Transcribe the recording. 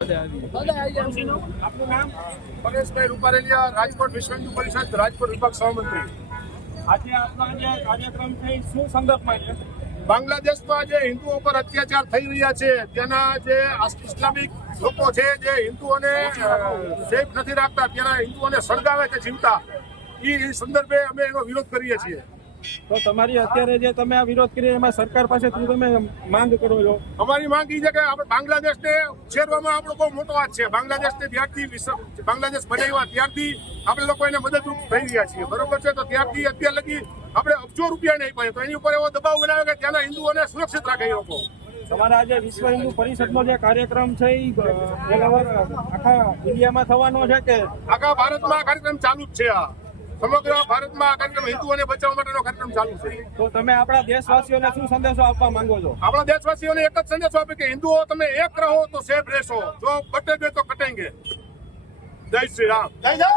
આપનું નામ? પરેશભાઈ રૂપારેલિયા, રાજકોટ વિશ્વ હિન્દુ પરિષદ, રાજકોટ વિભાગ સહમંત્રી। આજે આપનો જે કાર્યક્રમ છે એ શું સંદર્ભમાં છે? બાંગ્લાદેશમાં જે હિન્દુઓ પર અત્યાચાર થઈ રહ્યા છે, ત્યાંના જે ઇસ્લામિક લોકો છે જે હિન્દુઓને સેફ નથી રાખતા, ત્યાંના હિન્દુઓને સળગાવે છે જીવતા, એ સંદર્ભે અમે એનો વિરોધ કરીએ છીએ। તો તમારી અત્યારે જે તમે આ વિરોધ કરી એમાં સરકાર પાસેથી તમે માંગ કરો છો? અમારી માંગ એ છે કે આપણે બાંગ્લાદેશને ઉછેરવામાં આપણો બહુ મોટો હાથ છે। બાંગ્લાદેશને ત્યારથી બાંગ્લાદેશ બનાવ્યા ત્યારથી આપણે લોકો એને મદદરૂપ થઈ રહ્યા છીએ, બરોબર છે? તો ત્યારથી અત્યાર લગી આપણે અબજો રૂપિયા નહીં પાડ્યો, તો એની ઉપર એવો દબાવ બનાવે કે ત્યાંના હિન્દુઓને સુરક્ષિત રાખે એ લોકો। તમારા આજે વિશ્વ હિન્દુ પરિષદનો જે કાર્યક્રમ છે એ આખા ઇન્ડિયામાં થવાનો છે કે આખા ભારતમાં કાર્યક્રમ ચાલુ જ છે? આ સમગ્ર ભારતમાં આ કાર્યક્રમ હિન્દુઓને બચાવવા માટેનો કાર્યક્રમ ચાલુ છે। તો તમે આપણા દેશવાસીઓને શું સંદેશો આપવા માંગો છો? આપણા દેશવાસીઓને એક જ સંદેશો આપે કે હિન્દુઓ તમે એક રહો તો સેફ રહેશો, જો બટેગે તો કટેંગે। જય શ્રી રામ। જય જય